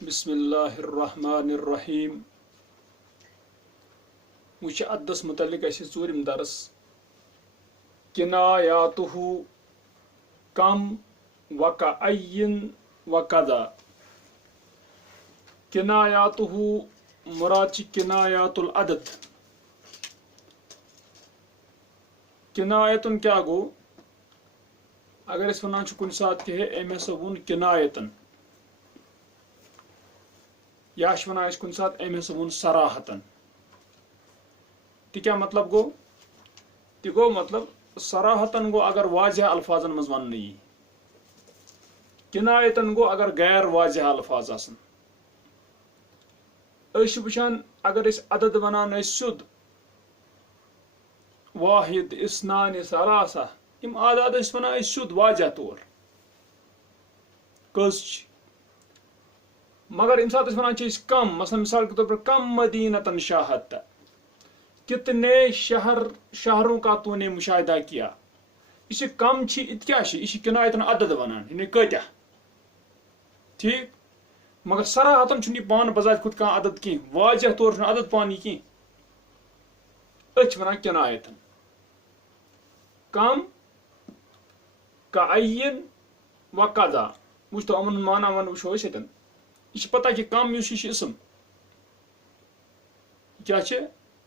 بسم اللہ الرحمن الرحیم وچ عدس متعلق اسی ژوٗرِم درس کنایاتہ کم وکأین وکذا کنایاتہ مراد چھ کنایات العدد کنایتن کیا گو اگر اس ونان چھ کُنہِ ساتہٕ کہ أمۍ ہسا ووٚن کنایتن یا چھ ونان أسۍ کُنہِ ساتہٕ أمۍ ہسا ووٚن صراحتن تہِ کیا مطلب گو تہِ گو مطلب صراحتن گو اگر واضح الفاظن مز وننہٕ یی کنایتن گو اگر غیر واضح الفاظ آسن أسۍ چھِ وٕچھان اگر أسۍ عدد ونان ٲسۍ سیوٚد واحد اثنان ثلاثہ یِم عادات ٲسۍ ونان أسۍ سیوٚد واضح طور کٔژ چھِ مگر ییٚمہِ ساتہٕ أسۍ ونان چھِ أسۍ کم مثال کے طور پر کم مدینتن شاہدت کتنے شہروں کا تو نے مشاہدہ کیا یہ کم چھ ات کیا چھ یہ کنایتن عدد ونان یعنی کتیا ٹھیک مگر صراحتن چھُنہٕ یہِ پانہٕ بذات خود کانٛہہ عدد کینٛہہ واضح طور چھُنہٕ عدد پانہٕ یہِ کینٛہہ أسۍ چھِ ونان کنایتن کم کأین وکذا وٕچھ تو یِمن ہُنٛد معنی وٕچھو أسۍ ییٚتٮ۪ن یہ پتہ کہ کم یُس یہِ اسم کیا چھ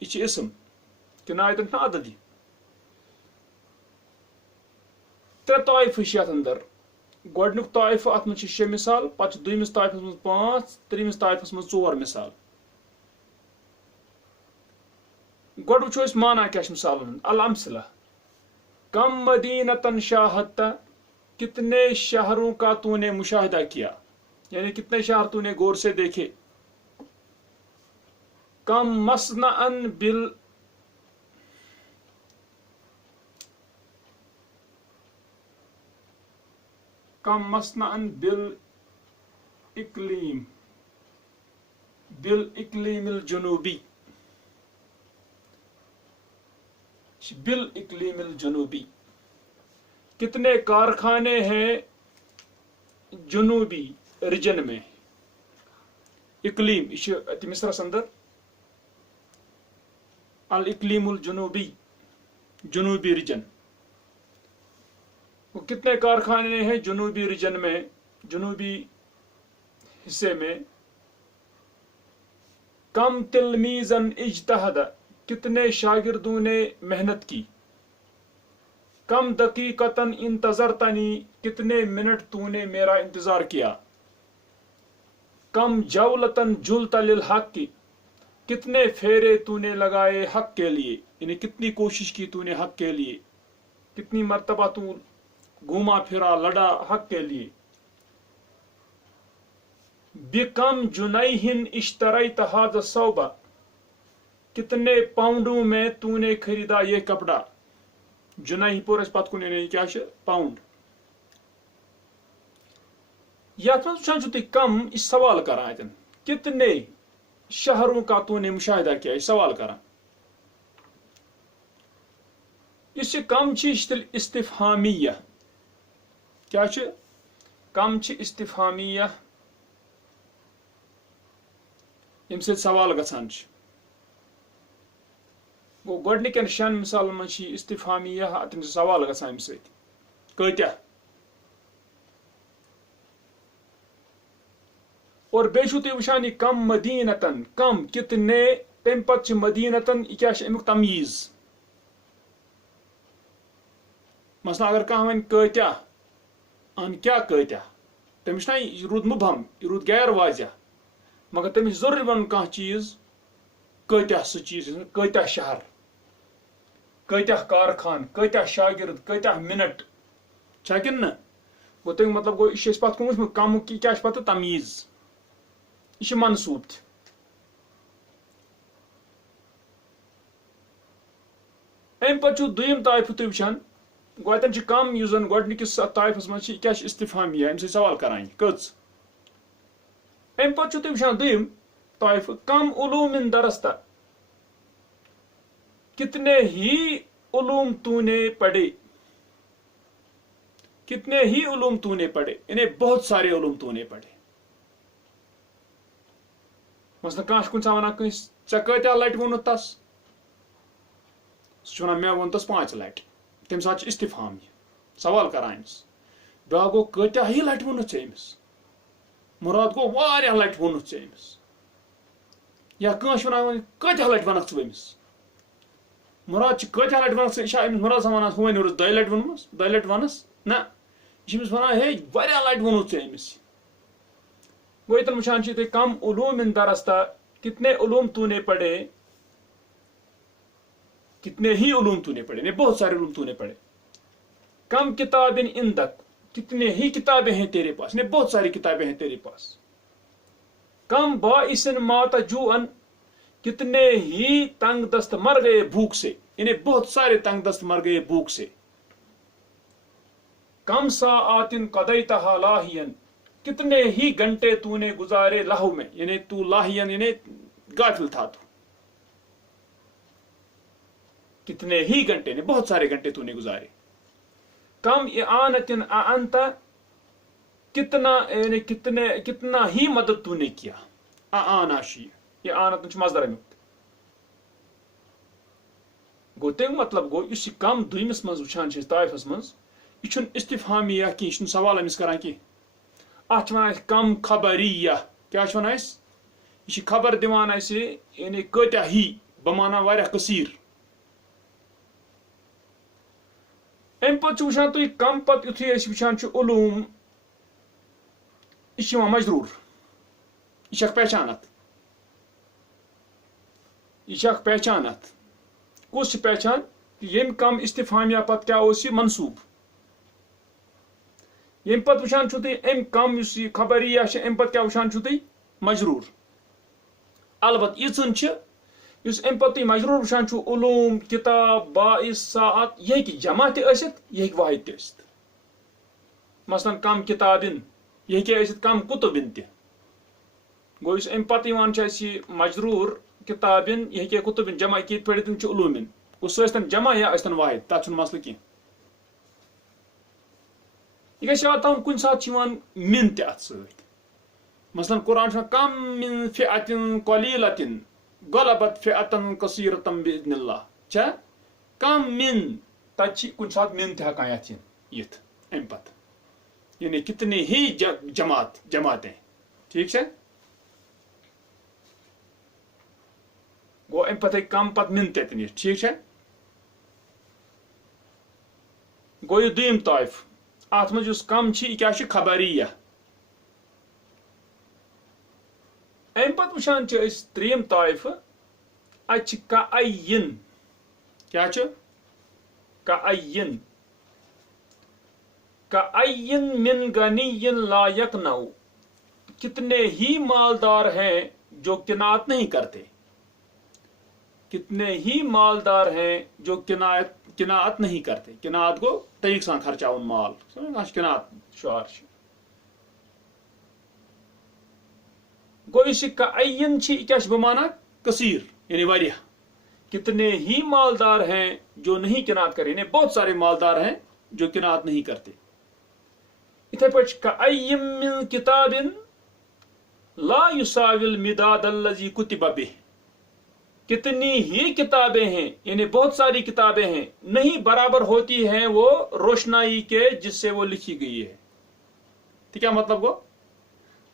یہ اسم کنایتن چھُنہ عدد یہِ ترٛےٚ طائفہٕ چھِ یتھ اندر گۄڈنیُک طائفہٕ اتھ منٛز چھِ 6 مثال پتہٕ چھِ دوٚیمِس طائفس منٛز 5 ترٛیٚیمِس طائفس منٛز 4 مثال گۄڈٕ وٕچھو أسۍ معنی کیاہ چھُ مثالن ہُنٛد الامثلہ کم مدینتن شاہدت کتنے شہروں کا تو نے مشاہدہ کیا یعنی کتنے شہر تو نے غور سے دیکھے کم مصنعن بالاقلیم الجنوبی کتنے کارخانے ہیں جنوبی ریجن میں اقلیم یہ مصرس اندر الاقلیم الجنوبی جنوبی ریجن وہ کتنے کارخانے ہیں جنوبی ریجن میں جنوبی حصے میں کم تلمیذن اجتہد کتنے شاگردوں نے محنت کی کم دقیقتن انتظرتنی کتنے منٹ تو نے میرا انتظار کیا کم جولتن جلت للحق کی کتنے پھیرے تو نے لگائے حق کے لیے یعنی کتنی کوشش کی تو نے حق کے لیے کتنی مرتبہ تو گھوما پھرا لڑا حق کے لیے بکم جنیہن اشتریت ھذا الثوب کتنے پاؤنڈوں میں تو نے خریدا یہ کپڑا جنیح پور اس پتہ کن یعنی کیا پاؤنڈ یتھ منٛز وٕچھان چھُو تُہۍ کم یہ سوال کران اتٮ۪ن کتنے شہروں کا تو نے مشاہدہ کیا یہ سوال کران یُس یہِ کم چھِ یہِ چھِ تیٚلہِ استفہامیہ کیا چھِ کم چھِ استفہامیہ ییٚمہِ سۭتۍ سوال گژھان چھِ گوٚو گۄڈنِکٮ۪ن 6 مثالن منٛز چھِ یہِ استفہامیہ اتٮ۪ن چھِ سوال گژھان امہِ سۭتۍ کۭتیاہ اور بیٚیہِ چھُو تُہۍ وٕچھان یہِ کم مدینتن کم کتنے تمہِ پتہٕ چھِ مدینتن یہِ کیاہ چھِ امیُک تمیٖز مثلاً اگر کانٛہہ وَنہِ کۭتیاہ ان کیا کۭتیاہ تٔمِس چھُنہ یہِ روٗد مُبہم یہِ روٗد غیر واضح مگر تٔمِس چھُ ضروٗری وَنُن کانٛہہ چیٖز کۭتیاہ سُہ چیٖز کۭتیاہ شہر کۭتیاہ کارخان کۭتیاہ شاگرد کۭتیاہ منٹ چھا کِنہٕ نہ گوٚو تمیُک مطلب گوٚو یہِ چھُ اَسہِ پتھ کُن وٕچھمُت کمُک یہِ کیاہ چھُ پتہٕ تمیٖز یہ چھُ منصوٗب تہِ امہِ پتہٕ چھُو دوٚیِم طائفہٕ تُہۍ وٕچھان گوٚو اتٮ۪ن چھُ کم یُس زن گۄڈنِکِس طائفس منٛز چھِ یہِ کیاہ چھِ استفہامیہ امہِ سۭتۍ سوال کران یہِ کٔژ امہِ پتہٕ چھُو تُہۍ وٕچھان دوٚیِم طائفہٕ کم علوم درست کتنے ہی علوم تو نے پڑھے کتنے ہی علوم تو نے پڑھے یعنی بہت سارے علوم تو نے پڑھے مثلاً کانٛہہ چھُ کُنہِ ساتہٕ وَنان کٲنٛسہِ ژےٚ کۭتیاہ لَٹہِ ووٚنُتھ تَس سُہ چھُ وَنان مےٚ ووٚن تَس 5 لَٹہِ تَمہِ ساتہٕ چھُ اِستِفہام یہِ سوال کران أمِس بیٛاکھ گوٚو کۭتیاہ لَٹہِ ووٚنُتھ ژےٚ أمِس مُراد گوٚو واریاہ لَٹہِ ووٚنُتھ ژےٚ أمِس یا کٲنٛسہِ چھُ وَنان کۭتیاہ لَٹہِ وَنکھ ژٕ أمِس مُراد چھِ کۭتیاہ لَٹہِ وَنکھ ژٕ یہِ چھا أمِس مُراد سان وَنان ہُہ وَنہِ ہورُس 2 لَٹہِ ووٚنمُس 2 لَٹہِ وَنَس نہ یہِ چھِ أمِس وَنان ہے واریاہ لَٹہِ ووٚنُتھ ژےٚ أمِس گوٚو ییٚتٮ۪ن وٕچھان چھِ تُہۍ کم علوم ان درستا کتنے علوم تو نے پڑھے کتنے ہی علوم تو نے پڑھے بہت سارے علوم تو نے پڑھے کم کتاب عندک کتنے ہی کتابیں ہیں تیرے پاس بہت ساری کتابیں ہیں تیرے پاس کم باعث مات جوعن کتنے ہی تنگ دست مر گئے بھوک سے بہت سارے تنگ دست مر گئے بھوک سے کم ساعات قضیتها لاہین کتنے ہی گھنٹے تو نے گزارے لہو میں تو لاہین غافل تھا تو کتنے ہی گھنٹے بہت سارے گھنٹے تو نے گزارے کم اعانت اعنت کتنا ہی مدد تو نے کیا اعاناشی اعانت مصدر امیُک گوٚو تمیُک مطلب گوٚو یُس یہِ کم دویمِس منٛز وٕچھان چھِ أسۍ طائفس منٛز یہِ چھُنہٕ استفہامیہ کینٛہہ یہِ چھُنہٕ سوال أمِس کران کینٛہہ اتھ چھِ ونان أسۍ کم خبریہ کیٛاہ چھِ ونان أسۍ یہِ چھِ خبر دِوان اَسہِ کۭتیاہ ہی بمانہ واریاہ کثیٖر امہِ پتہٕ چھِ وٕچھان تُہۍ کم پتہٕ یُتھُے أسۍ وٕچھان چھِ علوم یہِ چھِ یِوان مجروٗر یہِ چھِ اکھ پہچان اتھ یہِ چھِ اکھ پہچان اتھ کُس چھِ پہچان ییٚمہِ کم استفہامیہ پتہٕ کیٛاہ اوس یہِ منصوٗب ییٚمہِ پتہٕ وٕچھان چھُو تُہۍ امہِ کم یُس یہِ خبریہ چھِ امہِ پتہٕ کیٛاہ وٕچھان چھُو تُہۍ مجروٗر البتہ ییٖژن چھِ یُس امہِ پتہٕ تُہۍ مجروٗر وٕچھان چھُو علوم کتاب باعث ساعت یہِ ہیٚکہِ جمع تہِ ٲسِتھ یہِ ہیٚکہِ واحد تہِ ٲسِتھ مثلاً کم کتابن یہِ ہیٚکہِ ٲسِتھ کم کُتُبن تہِ گوٚو یُس امہِ پتہٕ یِوان چھُ اَسہِ یہِ مجروٗر کتابن یہِ ہیٚکہِ کُتُبن جمع یِتھ پٲٹھۍ تِم چھِ علوٗمن گوٚو سُہ ٲسۍتن جمع یا ٲسۍتن واحد تتھ چھُنہٕ مسلہٕ کینٛہہ یہِ گژھِ یاد تھاوُن کُنہِ ساتہٕ چھُ یِوان مِن تہِ اتھ سۭتۍ مثلاً قرآن چھُ کم من فئة قلیلة غلبت فئة کثیرة بإذن اللہ چھا کم من تتہِ چھِ کُنہِ ساتہٕ مِن تہِ ہٮ۪کان یِتھ امہِ پتہٕ کتنے ہی جماعتیں ٹھیٖک چھا گوٚو امہِ پتہٕ ہیٚکہِ کم پتہٕ مِن تہِ اتٮ۪ن یِتھ ٹھیٖک چھا گوٚو یہِ دوٚیِم طائف اتھ منٛز یُس کم چھِ یہِ کیٛاہ چھِ خبریہ امہِ پتہٕ وٕچھان چھِ أسۍ ترٛیٚیِم طائف اتہِ چھِ کعین کیٛاہ چھُ کعین کعین من غنی لا یقنع کتنے ہی مالدار ہیں جو قناعت نہیں کرتے کتنے ہی مالدار ہیں جو قناعت نہیں کرتے قناعت گوٚو طریٖقہٕ سان خرچاوُن مال قناعت شعار چھُ گوٚو یُس یہِ کعین چھِ یہِ کیٛاہ چھِ بمانہ کثیٖر واریاہ کتنے ہی مالدار ہیں جو نہیں قناعت کرے بہت سارے مالدار ہیں جو قناعت نہیں کرتے اتھے پٲٹھۍ چھِ کعین من کتاب لا یساوی المداد الذی کتب بہ کتنی ہی کتابیں ہیں بہت ساری کتابیں ہیں نہیں برابر ہوتی ہیں وہ روشنائی کے جس سے وہ لکھی گئی ہے تو کیا مطلب گو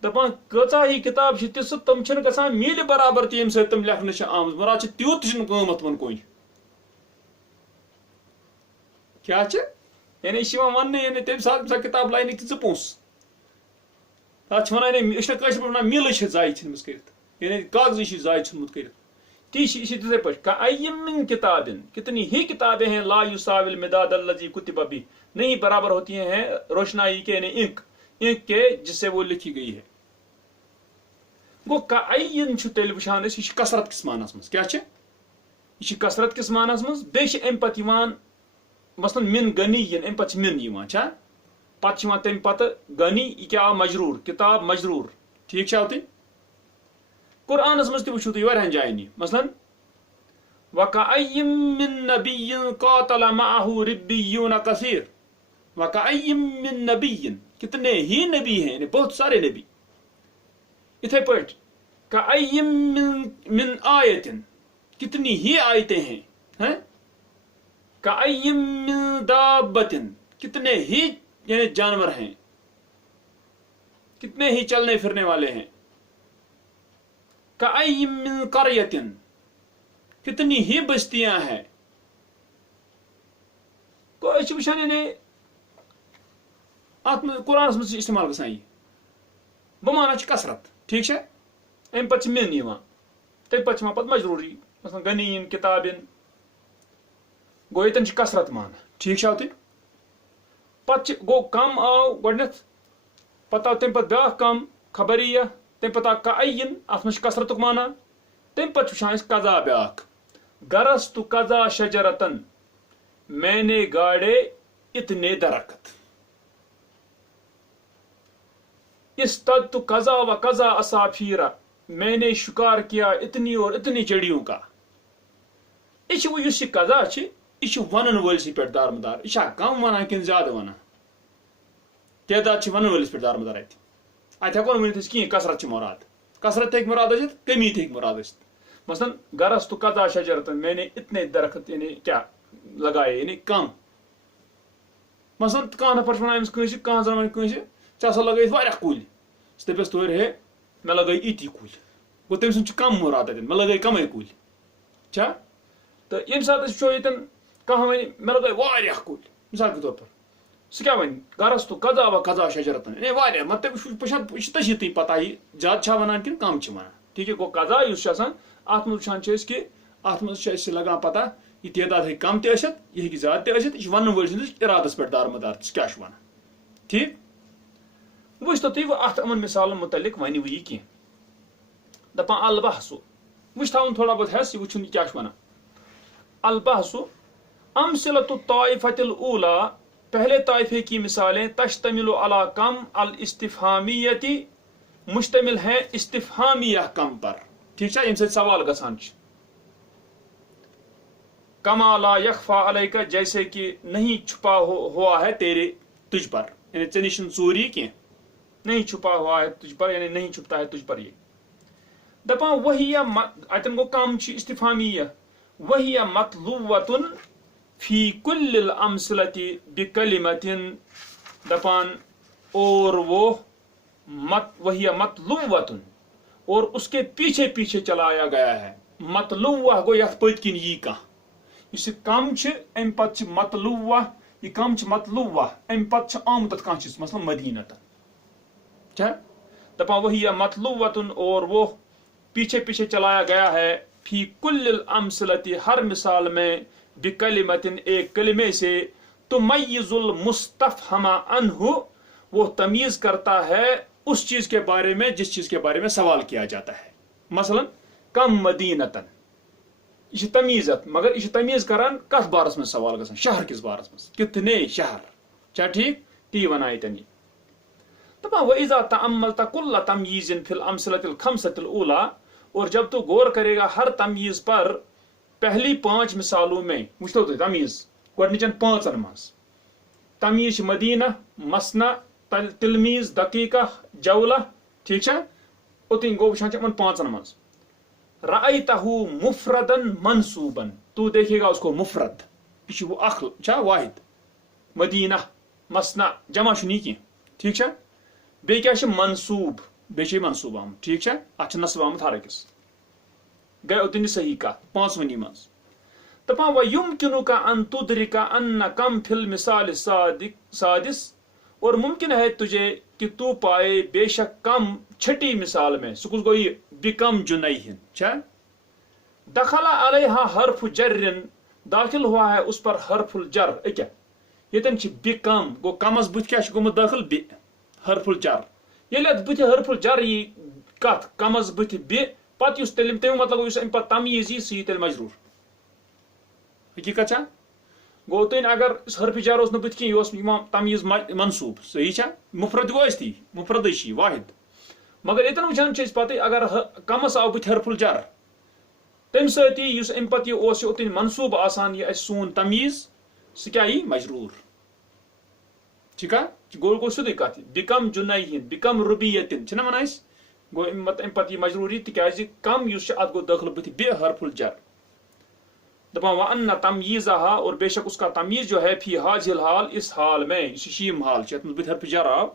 دپان کۭژاہ ہی کتاب چھِ تِژھ تِم چھِنہٕ گژھان میٖلہِ برابر تہِ ییٚمہِ سۭتۍ تِم لیکھنہٕ چھِ آمٕژ مُراد چھِ تیوٗت تہِ چھُنہٕ قۭمتھ وۄنۍ کوٚنۍ کیٛاہ چھِ یہِ چھِ یِوان وننہٕ تمہِ ساتہٕ سۄ کِتاب لایہِ نہٕ کہِ 2 پونٛسہٕ تتھ چھِ ونان أسۍ چھِ کٲشِر پٲٹھۍ ونان میٖلٕے چھِ ضایہِ ژھٕنمٕژ کٔرِتھ کاغذٕے چھِ ضایہِ ژھٕنمُت کٔرِتھ تی چھِ یہِ چھِ تِتھے پٲٹھۍ کعین من کتاب کتنی ہی کتابیں ہیں لا یساوی المداد الذی کتب بہ نہیں برابر ہوتی ہیں روشنائی کے انک کے جس سے وہ لکھی گئی ہے گوٚو کعین چھُ تیٚلہِ وٕچھان أسۍ یہِ چھِ کثرت کِس معناہس منٛز کیٛاہ چھِ یہِ چھِ کثرت کِس معناہس منٛز بیٚیہِ چھِ امہِ پتہٕ یِوان مثلاً من غنیین امہِ پتہٕ چھِ من یِوان چھا پتہٕ چھِ یِوان تمہِ پتہٕ غنی یہِ کیٛاہ آو مجروٗر کِتاب مجروٗر ٹھیٖک چھا تُہۍ قرآنس منٛز تہِ وٕچھِو تُہۍ واریاہن جاین یہِ مثلاً وکأین من نبی قاتل معه ربیون کثیر وکأین من نبی کتنے ہی نبی ہیں بہت سارے نبی اتھے پٲٹھۍ کأیم من آیتن، کتنی ہی آیتیں ہیں، کأیم من دابتن، کتنے ہی یعنی جانور ہیں، کتنے ہی چلنے پھرنے والے ہیں، کأیم من قریتن، کتنی ہی بستیاں ہیں. کوئی وچان یعنی ات قرآنس مز استعمال گژھان یہ بمانا کثرت، ٹھیک ہے. ام پتہ من یوان، تم پتہ پتہ مجروری، مثلا غنین کتابن، گو یتن کثرت مان، ٹھیک چھو تھی. پتہ گو کم آو گۄڈنیتھ، پتہ آو تم پتہ بیاکھ کم خبریہ، تم پتہ آو کأین، ات مز کثرت مانا. تم پتہ وچان قضا بیاکھ، گرست قضا شجرتن، میں نے گاڑے اتنے درخت. استدت قضا و قضا اسافیرہ، میں نے شکار کیا اتنی اور اتنی چڑیوں کا. یہ قضا یہ ونن ولس پہ دارمدار، یہ کم ونان کن زیادہ ونان، تعداد ونن ولس پہ دارمدار. ات ہیکو ورنت کہیں کثرت مراد، کثرت ہیک مراد ٲسِتھ، کمی ہیک مراد ٲسِتھ. مثلا گرست قضا شجرتن، میں نے اتنے درخت یعنی کیا لگائے، یعنی کم. مثلا کانٛہہ نفر ونان أمِس کٲنٛسہِ، کانٛہہ زن ونہِ کٲنٛسہِ ژےٚ ہسا لگٲیِتھ واریاہ کُلۍ، ژٕ دٔپٮ۪س تورٕ ہے مےٚ لگٲے یِتی کُلۍ. گوٚو تٔمۍ سُنٛد چھُ کم مراد اتٮ۪ن، مےٚ لگٲے کمے کُلۍ چھا. تہٕ ییٚمہِ ساتہٕ أسۍ وٕچھو ییٚتٮ۪ن کانٛہہ وَنہِ مےٚ لگٲے واریاہ کُلۍ، مثال کے طور پر سُہ کیٛاہ وَنہِ گرست قضا و قضا شجرتن، یعنی واریاہ، مطلب یہِ چھِ تٔجی پتہ یہِ زیادٕ چھا ونان کِنہٕ کم چھِ ونان. ٹھیک ہے. گوٚو قضا یُس چھُ آسان اتھ منٛز وٕچھان چھِ أسۍ کہِ اتھ منٛز چھِ اَسہِ لگان پتہ یہِ تعداد ہیٚکہِ کم تہِ ٲسِتھ، یہِ ہیٚکہِ زیادٕ تہِ ٲسِتھ، یہِ چھُ ونن وٲلۍ سٕنٛدِس ارادس پٮ۪ٹھ دارمدار ژٕ کیٛاہ چھُ ونان. ٹھیک. وٕچھتو تُہۍ وۄنۍ اتھ یِمن مثالن متعلق ونہِ وٕ یہِ کینٛہہ، دپان البحث، وٕچھ تھاوُن تھوڑا بہت ہٮ۪س، یہِ وٕچھُن یہِ کیٛاہ چھُ ونان. البحث امثلۃ الطائفۃ الاولیٰ، پہلے طائفے کی مثالیں، تشتمل علی کم الاستفہامیۃ، مشتمل ہیں استفہامیہ کم پر. ٹھیک ہے، ییٚمہِ سۭتۍ سوال گژھان چھِ. کما لا یخفیٰ علیک، جیسے کہ نہیں چھپا ہوا ہے تیرے تجھ پر، یعنی ژےٚ نش چھُنہٕ ژوٗر یہِ کینٛہہ، نہیں چھپا ہوا ہے تجھ پر، یعنی نہیں چھپتا ہے تجھ پر یہ. دپان وہی اتن گو کم چھ استفہامیہ، وہی مطلوبۃ فی کل الامثلۃ بکلمۃ، دپان اور وہ وہی مطلوبۃ، اور اس کے پیچھے پیچھے چلایا گیا ہے. مطلوبہ گو یتھ پٔتۍ کِنۍ یی کانٛہہ، یُس یہِ کم چھِ امہِ پتہٕ چھِ مطلوبہ، یہ کم چھ مطلوبہ، امہِ پتہٕ چھِ آمُت اتھ کانٛہہ چیٖز، مثلاً مدینہ. کیا دپان وہی مطلوبۃ، اور وہ پیچھے پیچھے چلایا گیا ہے، فی کل الامثلۃ، ہر مثال میں، بکلمۃ، ایک کلمے سے، تمیز المستفہم عنہ، وہ تمیز کرتا ہے اس چیز کے بارے میں جس چیز کے بارے میں سوال کیا جاتا ہے. مثلا کم مدینتن، یہ تمیزت، مگر یہ تمیز کران کس بارس میں سوال گژھان، شہر کس بارس میں، کتنے شہر. کیا ٹھیک تی ونائے تنی. دپان وَإِذَا تَأَمَّلْتَ كُلَّ تَمْيِيزٍ فِي الْأَمْثِلَةِ الْخَمْسَةِ الْأُولَىٰ، اور جب تو غور کرے گا ہر تمیز پر پہلی 5 مثالوں میں، وچھتو تو تمیز گۄڈنِچن 5 منٛز، تمیز چھِ مدینہ، مسنا، تلمیز، دقیقہ، جولہ. ٹھیک چھا، اوتن گو وچھان چھِ یِمن 5 منٛز. رأيته مفردا منصوبا، تو دیکھے گا اس کو مفرد، یہ چھُ اکھ چھا واحد، مدینہ، مسنا، جمع چھُنہٕ یہِ کینٛہہ. ٹھیک چھا. بیٚیہِ کیٛاہ چھِ منصوب، بیٚیہِ چھِ منصوب آمُت. ٹھیک چھا، اتھ چھُ نصب آمُت ہر أکِس. گٔے اوتن یہِ صحیح کتھ 5ؤنی منٛز. دپان وَيُمْكِنُكَ أَن تُدْرِكَ أَنَّ كَم فِي الْمِثال السادس، اور ممکن ہے تجھے کہ تو پائے بے شک کم 6ٹی مثال میں، سُہ کُس گوٚو یہِ بِکم جُنَیْہٍ چھا، دخل علیہا حرف جرن، داخل ہوا ہے اس پر حرف الجر. اکیا یتن چھ بِکم، گو کمس بُتھِ کیٛاہ چھُ گوٚمُت دٲخل، بِ، حرف الجر. ییٚلہِ اتھ بُتھِ حرف الجر یی کتھ کمس بُتھِ بِ، پتہٕ یُس تیٚلہِ تمیُک مطلب یُس امہِ پتہٕ تمیٖز یی سُہ یی تیٚلہِ مجروٗر. حقیقت چھا. گوٚو تیٚلہِ اگر حرف جر اوس نہٕ بُتھِ کینٛہہ، یہِ اوس یِوان تمیٖز منصوب، صحیح چھا، مفرد گوٚو ٲسۍتھٕے، مفردٕے چھِ یہِ واحد. مگر ییٚتٮ۪ن وٕچھان چھِ أسۍ پتہٕ اگر کمس آو بُتھِ حرف الجر، تمہِ سۭتۍ یی یُس امہِ پتہٕ یہِ اوس یہِ اوتن منصوب آسان، یہِ اسہِ سون تمیٖز، سُہ کیٛاہ یی مجروٗر. ٹھیٖک ہے، گوٚو سیودٕے کتھ، بِکم جُنَیْہٍ، بِکم رُبیَتٍ چھِنہ ونان أسۍ، گو پتہ یہ مجروری تکیازِ کم یس ات گو داخل بتھ بے حرف الجر دپان وَأَنَّ تَمْيِيزَهَا اور بے شک اس کا تمیز جو ہے فی حاض الحال اس حال میں اس شیم حال چھ بتھ حرف جر آو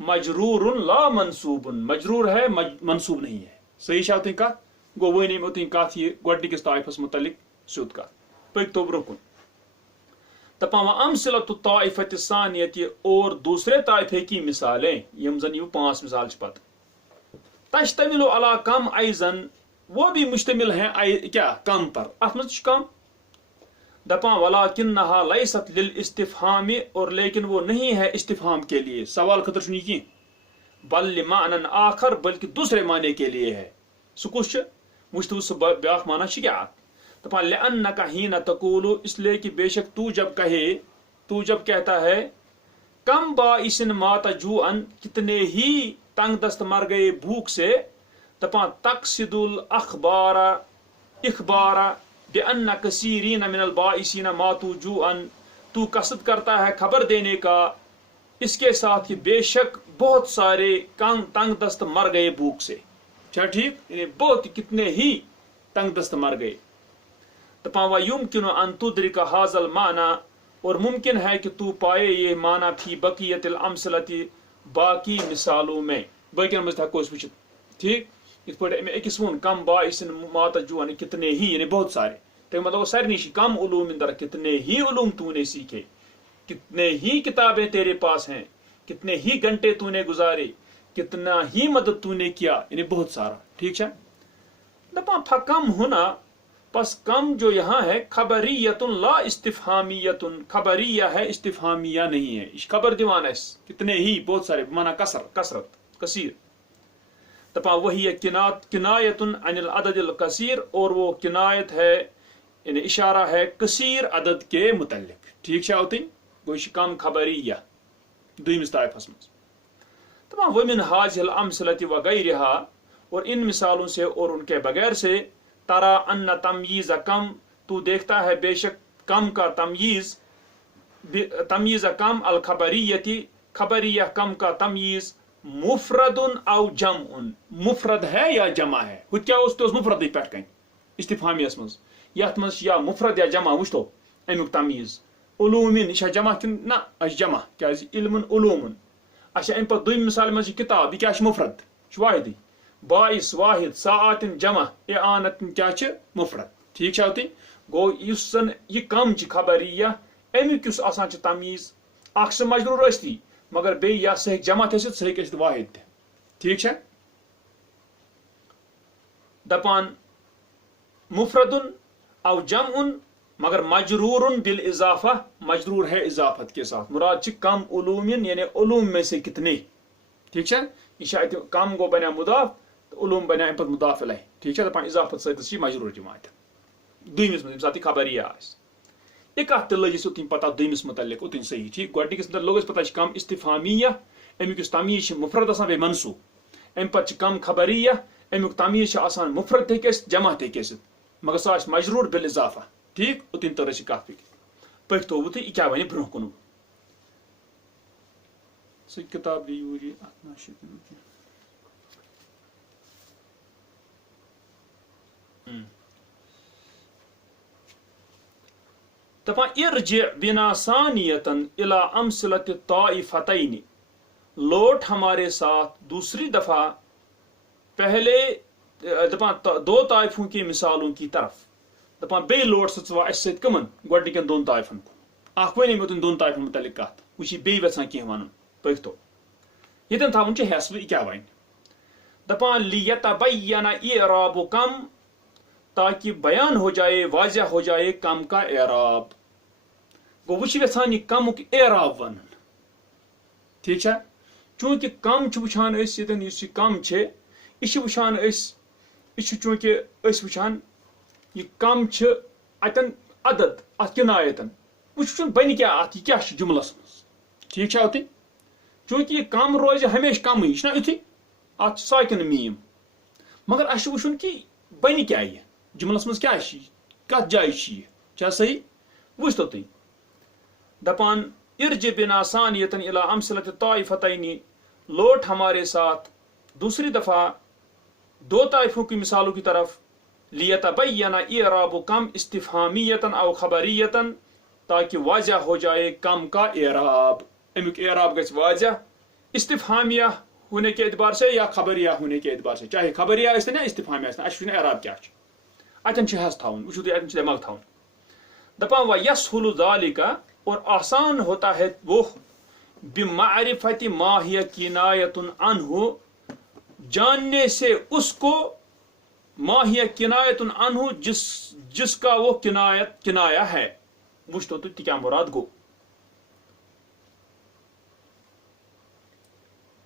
مجرور لا منصوب مجرور ہے منصوب نہیں ہے صحیح شاہ کت گو ونیم اوتن کت یہ گۄڈنِکِس طائفس متعلق سیود کت پٔکۍ تو برونٛہہ کُن دپان وَأَمْثِلَةُ الطَّائِفَةِ الثَّانِيَةِ اور دوسرے طائفے کی مثالیں یم زن یہ 5 مثال چھ پتہ تشتمل علی کم ایضاً وہ بھی مشتمل ہیں کیا کم پر ات مز کم دپان ولیکنہا لیست للاستفہام اور لیکن وہ نہیں ہے استفہام کے لیے سوال خطر چھنی کی بل لمعنی آخر بلکہ دوسرے معنی کے لیے ہے سہ کس چھ وچھتو سہ بیاکھ معنی چھ کیا دپان لأنک حین تقول اس لیے کہ بے شک تو جب کہتا ہے کم باعث مات جوعن کتنے ہی تنگ دست مر گئے بھوک سے دپان تقصد الاخبار بأن کثیرین من البائسین ماتوا جوعا تو قصد کرتا ہے خبر دینے کا اس کے ساتھ کہ بے شک بہت سارے تنگ دست مر گئے بھوک سے کیا ٹھیک یعنی بہت کتنے ہی تنگ دست مر گئے دپان ویمکن ان تدرک ھذا المعنی اور ممکن ہے کہ تو پائے یہ معنی فی بقیت الامثلۃ باقی مثالوں میں باقی مز ہیکو اس وچھت ٹھیک اس پہ اکس ون کم باعث مات جوعن کتنے ہی یعنی بہت سارے تو مطلب سارے کم علوم اندر کتنے ہی علوم تو نے سیکھے کتنے ہی کتابیں تیرے پاس ہیں کتنے ہی گھنٹے تو نے گزارے کتنا ہی مدد تو نے کیا یعنی بہت سارا ٹھیک ہے دپان فکم ہونا پس کم جو یہاں ہے خبریت لا استفہامیت خبریہ ہے استفہامیہ نہیں ہے خبر دیوان ہے کتنے ہی بہت سارے مانا کثرت کثیر دپان وہی کنایت عن العدد الکثیر اور وہ کنایت ہے یعنی اشارہ ہے کثیر عدد کے متعلق ٹھیک ہے ہوتی گوش کم خبریہ دویمس طائفس مز دپان ومن ھذہ الامثلۃ وغیرها اور ان مثالوں سے اور ان کے بغیر سے ترا ان تمییز کم تو دیکھتا ہے بے شک کم کا تمییز کم الخبریتی خبریہ کم کا تمییز مفرد او جمع مفرد ہے یا جمع ہے وہ کیا اس مفرد پہ کن استفہامیس مز یت مز یا مفرد یا جمع وچھتو امیک تمییز علوم یہ جمع کن نا جمع کیا علم علوم اچھا ام پہ دویم مثال مز کتاب یہ کیا مفرد واحد باعث واحد ساعت جمع اعانت کیا مفرد ٹھیک ہے گو اس زن یہ کم خبریہ امیک اس آسان تمییز اخ سے مجرور ٲستی مگر بے یا سہ جمع تھست سہ ہیکہ واحد تہ ٹھیک ہے دپان مفرد او جمع مگر مجرور بالاضافہ مجرور ہے اضافت کے ساتھ مراد کم علوم یعنی علوم میں سے کتنے ٹھیک ہے یہ کم گو بنیا مضاف علوم بنیا ام پتہ مضاف الیہ ٹھیک ہے دپان اضافت ستس مجرور جماعت دویمس مز سات خبریہ آس ایک کت لگس اوتن پتہ دویمس متعلق اوتن صحیح ٹھیک گۄڈنِکِس اندر لوگ پتہ کم استفہامیہ امیک اس تمییز مفرد آسان بے منصوب ام پتہ کم خبریہ امیک تمییز آسان مفرد تہ جمع تہ مگر سہ مجرور بالاضافہ ٹھیک اوتن تر اس کت پک تو تو یہ کیا ون برونٛہہ کُن سہ کتاب یوری دپان ارجع بنا ثانیۃ الی امثلۃ الطائفتین لوٹ ہمارے ساتھ دوسری دفعہ پہلے دپان دو طائفوں کی مثالوں کی طرف دپان بے لوٹ سہ وا اس سۭتۍ کمن گۄڈنِکٮ۪ن دۄن طائفن کُن اکھ ونے مےٚ دۄن طائفن متعلق کتھ وٕچھ یہِ بیٚیہِ یژھان کینٛہہ وَنُن پٔکۍ تو ییٚتٮ۪ن تھاوُن چھُ حیث یہِ کیٛاہ وَنہِ دپان لیتبین اعراب کم تاکہ بیان ہو جائے واضح ہو جائے کم کا اعراب گو وہ یژھان یہ کمک اعراب ون ٹھیک ہے چونکہ کم وچھان یتن اس کم یہ وچھان چونکہ وچھان یہ کم اتن عدد ات کنایتن وچھن بن کیا ات یہ کیا جملس مز ٹھیک ہے اتن چونکہ یہ کم روز ہمیشہ کم یہ اتھی ات ساکن میم مگر اس وچھن کہ بن کیا یہ جملس مز کیا کت جائے یہ کیا صحیح وچھ تو تھی دپان ارجع بنا ثانیۃ الی امثلۃ الطائفتین لوٹ ہمارے ساتھ دوسری دفعہ دو طائفوں کی مثالوں کی طرف لیتبین اعراب کم استفہامیتن او خبریتن تاکہ واضح ہو جائے کم کا اعراب امیک اعراب گژھِ واضح استفہامیہ ہونے کے اعتبار سے یا خبریہ ہونے کے اعتبار سے چاہے خبریہ ٲسۍتن یا استفہامیہ ٲسۍتن اَسہِ وٕچھُن اعراب کیٛاہ چھُ اتن چھُ حظ تھاوُن وٕچھِو تُہۍ اتن چھُ دٮ۪ماغ تھاوُن دپان وَیَسْهُلُ ذَلِکَ اور آسان ہوتا ہے وہ بِمَعرِفَتِ مَا ہِیَ کِنایَةٌ عَنْہُ جاننے سے اس کو ما ہی کنایت عنہ جس کا وہ کنایا ہے وچھ تو کیا مراد گو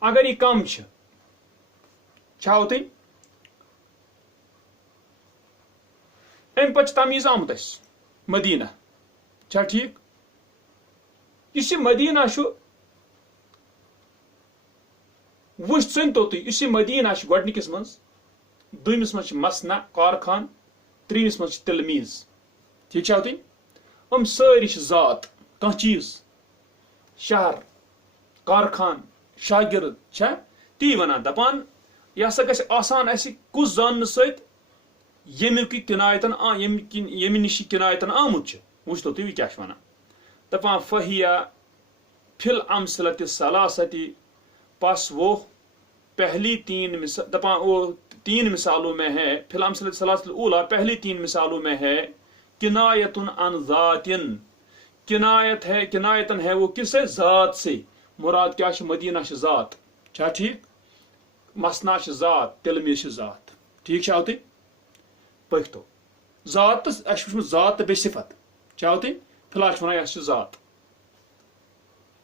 اگر یہ کم چھاو تھی ام پتہ تمیز آمت اس مدینہ چھا ٹھیک اس مدینہ وچھ ژن تو تھی اس مدینہ گۄڈنِکِس منٛز دویمس مز مسنہ کارخان تریمس مز تلمیز ٹھیک چھا تھی ساری ذات کانٛہہ چیز شہر کارخان شاگرد چھا تی ونان دپان یہ ہسا گژھِ آسان اسہِ کُس زاننہٕ سۭتۍ ییٚمیُک کنایتن ییٚمہِ نِش کنایتن آمُت چھُ وٕچھ تو تُہۍ کیاہ چھُ ونان دپان فہیہ فی الامثلۃ الثلاثۃ پس وہ پہلی دپان وہ تین مثالوں میں ہے فی الامثلۃ الثلاثۃ الاولیٰ پہلی تین مثالوں میں ہے کنایت عن ذات کنایتن ہے وہ کس سے ذات سے مراد کیا مدینہ ذات چھا ٹھیک مسنا ذات تلمیز ذات ٹھیک چھا تھی پٔکتو ذات تو وٕچھمُت ذات تو بیٚیہِ صفت چھا تھی فی الحال چھُ ونان یہِ چھُ ذات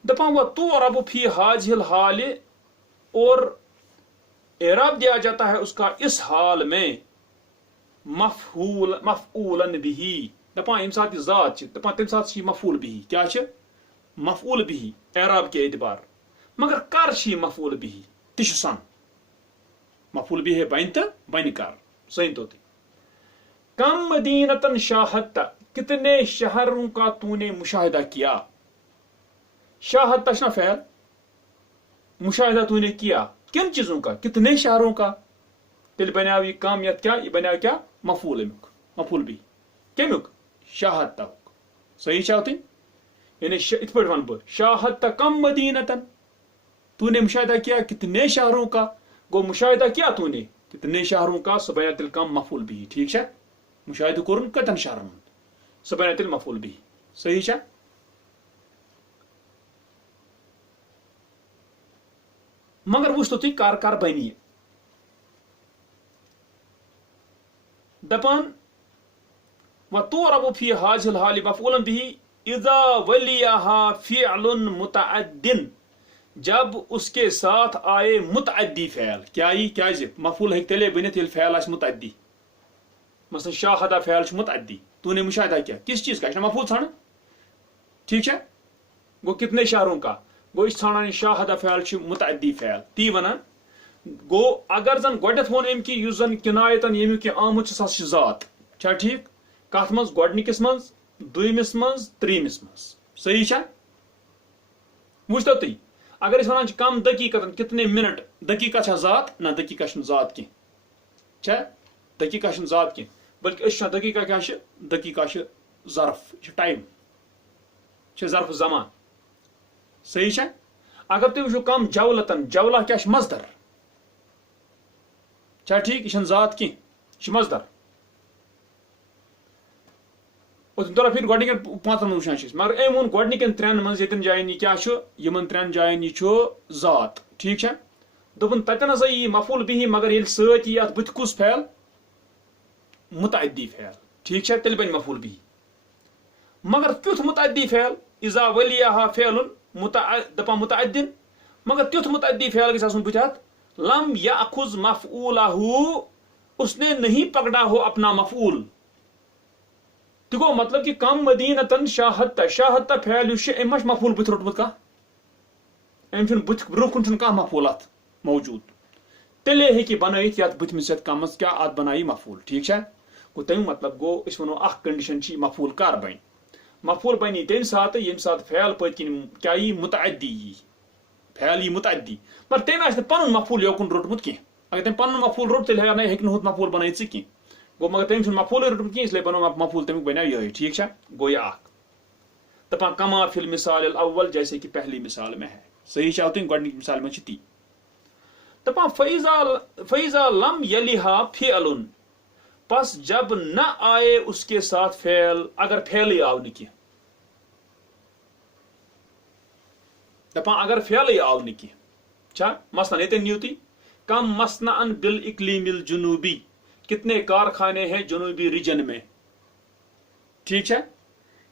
دپان وہ تُعرب فی ہذِہ الحال اور اعراب دیا جاتا ہے اس کا اس حال میں مفعولاً به دپان ییٚمہِ ساتہٕ یہِ ذات چھِ دپان تمہِ ساتہٕ چھِ یہِ مفعول به کیاہ چھِ مفعول به اعراب کے اعتبار مگر کر چھِ یہِ مفعول به تہِ چھُ سن مفعول به بنہِ تہٕ بنہِ کر سٔنۍ تو تھی کم مدینتن شاہدت کتنے شہروں کا تو نے مشاہدہ کیا شاہدت چھُنہ فعل مشاہدہ تو نے کیا کن چیزوں کا کتنے شہروں کا تیل بنیاو یہ کم یت کیا یہ بنیاو کیا مفعول امیک مفعول بھی کمیک شاہدت صحیح چاہتے یعنی ات پہ ون بہ شاہدت کم مدینتن تو نے مشاہدہ کیا کتنے شہروں کا گو مشاہدہ کیا تو نے کتنے شہروں کا سہ بنیاو تیل کم مفعول بھی ٹھیک ہے مشاہدہ کورن کتن شہرن سہ بنیاو تیل مفعول بھی صحیح ہے مگر وچھ تو تھی کار بنی دپان وتعرب فی هذه الحال مفعولا به اذا ولیها فعل متعد جب اس کے ساتھ آئے متعدی فعل کیا مفعول ہے تیلے بنت یل فعل اس متعدی مثلا شاہدہ فعل چھ متعدی تو نے مشاہدہ کیا کس چیز کا مفعول ژھانڈ ٹھیک ہے گو کتنے شہروں کا گو اس ژھانڈان شاہدہ فعل چھ متعدی فعل تی ونان گو اگر زن گۄڈنیتھ وون ام کی یُس زن کنایتن ییٚمیُک یہِ آمُت چھُ سۄ چھِ ذات چھا ٹھیک کتھ منٛز گۄڈنِکِس منٛز دویمِس منٛز ترٛیٚیمِس منٛز صحیح چھا وٕچھ تو تُہۍ اگر أسۍ ونان چھِ کم دقیٖقتن کتنے منٹ دقیٖقہ چھا ذات نہ دقیٖقہ چھُنہٕ ذات کینٛہہ چھا دقیٖقہ چھُنہٕ ذات کینٛہہ بلکہ أسۍ چھِ دقیٖقہ کیاہ چھِ دقیٖقہ چھِ ظرف یہِ چھُ ٹایم چھِ ظرف زمان صحیح چھا اگر تُہۍ وٕچھِو کم جولتن جولہ کیاہ چھِ مصدر چھا ٹھیک یہ چھنہٕ ذات کینٛہہ یہِ چھُ مصدر دورا پھر گۄڈنِکٮ۪ن پانٛژن منٛز وٕچھان چھِ أسۍ مگر أمۍ ووٚن گۄڈنِکٮ۪ن ترٛٮ۪ن منٛز ییٚتٮ۪ن جاین یہِ کیاہ چھُ یِمن ترٛٮ۪ن جاین یہِ چھُ ذات ٹھیک چھا دوٚپُن تتٮ۪ن ہسا یی مفعول به مگر ییٚلہِ سۭتۍ یی اتھ بٕتھِ کُس فعل متعدی فعل ٹھیک چھا تیٚلہِ بنہِ مفعول به مگر کیُتھ متعدی فعل اذا ولیها فعل دپان متعدن مگر تیُتھ متعدی فعل گژھِ آسُن بٕتھِ اتھ لم یاخذ مفعولہ اس نے نہیں پکڑا ہو اپنا مفعول تو گو مطلب کہ کم مدینتن شاہدت فعل یُس چھُ أمۍ ما چھُ مفعول بٕتھِ روٚٹمُت کانٛہہ أمۍ چھُنہٕ بٕتھِ برونٛہہ کُن چھُنہٕ کانٛہہ مفعول اتھ موجوٗد تیٚلے ہیٚکہِ بنٲیِتھ یتھ بٕتھمِس یتھ کمس کیاہ اتھ بنایہِ مفعول ٹھیک چھا گوٚو تمیُک مطلب گوٚو أسۍ ونو اکھ کنڈیشن چھِ مفعول کر بنہِ مفعول بنی تمہِ ساتہٕ ییٚمہِ ساتہٕ فعل پٔتۍ کِنۍ کیاہ یی متعدی یی فعل یی متعدی مگر تٔمۍ آسہِ نہٕ پنُن مفعول یوکُن روٚٹمُت کینٛہہ اگر تم پن مفول روٹ تیل ہوں ہت مفول بن کی گو مگر تم مفول روٹ کی اس لیے بنو مفول تمیک بنو یہ ٹھیک گو یہ دپان کما فی المثال الاول جیسے کہ پہلی مثال میں ہے صحیح آتین گۄڈنِچ مثال میں تی دپان فیضا لم یلہا فعل پس جب نہ آئے اس کے ساتھ فعل اگر فعل ہی آو نہ دپان اگر فعل ہی آو نہ چھا مثلا یہ نیو تی کم مصنعا بالاقلیم الجنوبی کتنے کارخانے ہیں جنوبی ریجن میں ٹھیک ہے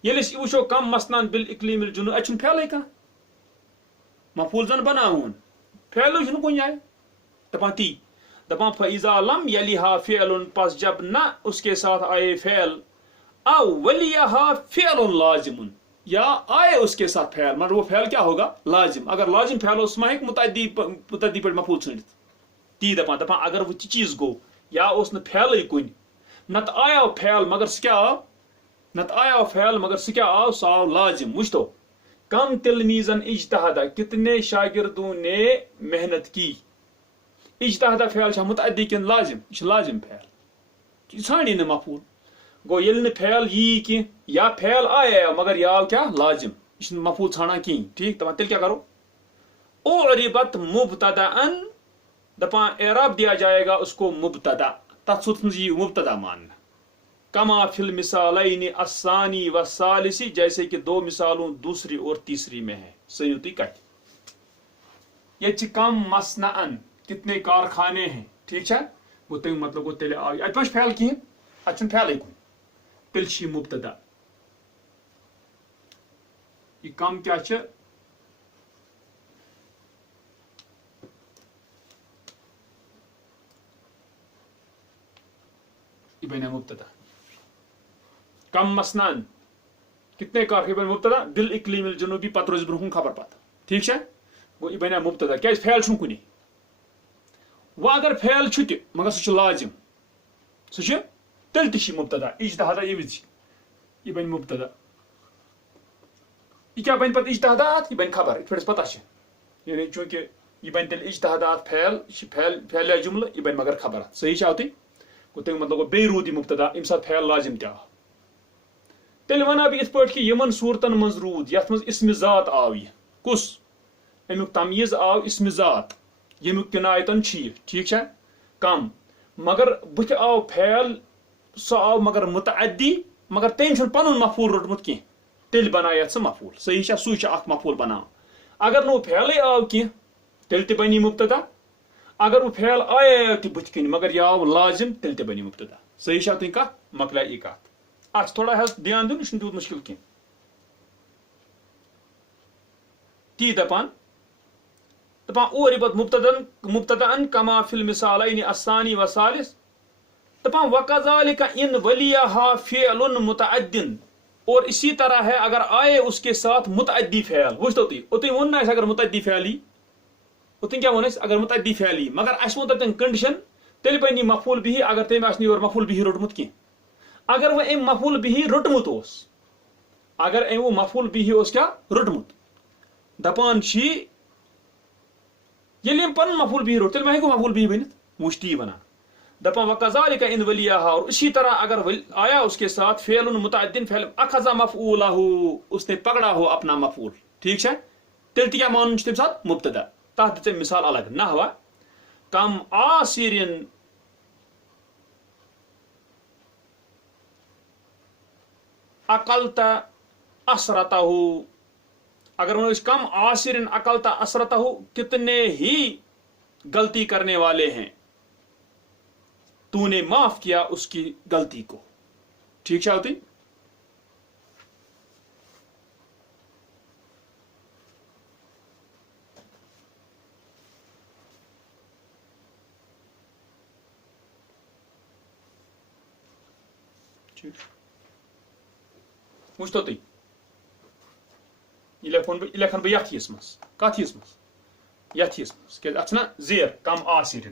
یل وچو کم مصنعا بالاقلیم الجنوبی اتھ پھیلے کھانا مفعول زن بناون پھیلو چھ کن جائے دپان تی دپان فاذا لم یلہا فعل پس جب نہ اس کے ساتھ آئے فعل او ولیہا فعل لازم یا آئے اس کے ساتھ فعل مگر وہ فعل کیا ہوگا لازم اگر لازم فعل اس میں متعدی پہ مفعول ژھنڈت تی دپان اگر وہ چیز گو یا اس نہ پھیلے کن نت آیا پھیل مگر سہ کیا آو نت آیا فعل مگر سہ کیا آو سہ آو لازم وچھ تو کم تلمیزن اجتہادہ کتنے شاگردوں نے محنت کی اجتہادہ فعل چھا متعدی کن لازم یہ لازم فعل ژھانڈی نہ مفعول گو یل نہ فعل یی کی یا فعل آیا مگر یہ آو کیا لازم یہ مفعول ژھانڈان کہیں ٹھیک دپان تیل کیا کرو اعربت مبتدأ دپان اعراب دیا جائے گا اس کو مبتدا تت صورت یہ مبتدا ماننا کما فی المثالین الثانی والثالثی جیسے کہ دو مثالوں دوسری اور تیسری میں ہے سیوتی کٹ یہ کم مصنعا کتنے کارخانے ہیں ٹھیک ہے وہ تم مطلب وہ تیلے آگے ات مش پھیل کہیں اتن پھیلے کن تیل چھ مبتدا یہ کم کیا چھ یہ بنا مبتدا کم مصنعا کتنے کارخانے بن مبتدا بالاقلیم الجنوبی پتہ روز برہم خبر پتہ ٹھیک ہے گو یہ بنا مبتدا کیا فعل چھن کنی وہ اگر فعل چھ تہ مگر سہ لازم سہ تیل تہ مبتدا اجتہادہ یہ بن مبتدا یہ کیا بن پتہ اجتہادات یہ بن خبر یہ پتہ یعنی چونکہ یہ بن تیل اجتہادات فعل جملہ یہ بن مگر خبر صحیح آتی گو تمیک مطلب بی رود یہ مبتدا ام سات فعل لازم تہ آو تیل ونہ بہ ات پٲٹھۍ کہ یمن صورتن منز روٗد یتھ منز اسم ذات آو یہ کس امیک تمیز آو اسم ذات یمیک کنایتن چھ یہ ٹھیک ہے کم مگر بت آو فعل سہ آو مگر متعدی مگر تم چھ پن مفعول روٹمت کی تیل بنایت سہ مفعول صحیح سہ اخ مفعول بنا اگر نو فعلے آو کی تیل تہ بنی مبتدا اگر وہ فعل آیا تہ بت کن مگر یہ آو لازم تیل تہ بنی مبتدا صحیح تین کت مکلائے یہ کت ات تھوڑا دھیان دن یہ تیوت مشکل کی تی دپان اعربت مبتدا کما فی المثالین الثانی والثالث دپان وکذالک ان ولیہا فعل متعد اور اسی طرح ہے اگر آئے اس کے ساتھ متعدی فعل وچھ تو تی ون نہ اگر متعدی فعلی اتن کیا ون اگر متعدی فعلی مگر اس ون تن کنڈیشن تیل بنی مفعول بھی اگر تم آس یور مفعول بھی روٹمت کی اگر وہ ام مفعول بھی روٹمت اس اگر ام وہ مفعول بھی اس کیا روٹمت دپان چھ یل پن مفعول بھی روٹ تیل ما ہیکو مفعول بھی بنت وچھ تی ونان دپان وکذالک ان ولیہا اور اسی طرح اگر آیا اس کے ساتھ فعل متعد فعل اخذ مفعولہ اس نے پکڑا ہو اپنا مفعول ٹھیک ہے تیل کیا مان تم سات مبتدا تحت دے مثال الگ نہ ہوا کم عاصر اقلت اسرتہ اگر وہ کم عاصر اقلت اسرتہ کتنے ہی غلطی کرنے والے ہیں تو نے معاف کیا اس کی غلطی کو ٹھیک ہے ہوتی وچھ تو تھی یہ لکھن بہ یتھ ہس مز کت ہس مز یتھ ہس مز کہ اتھ نا زیر کم عاصر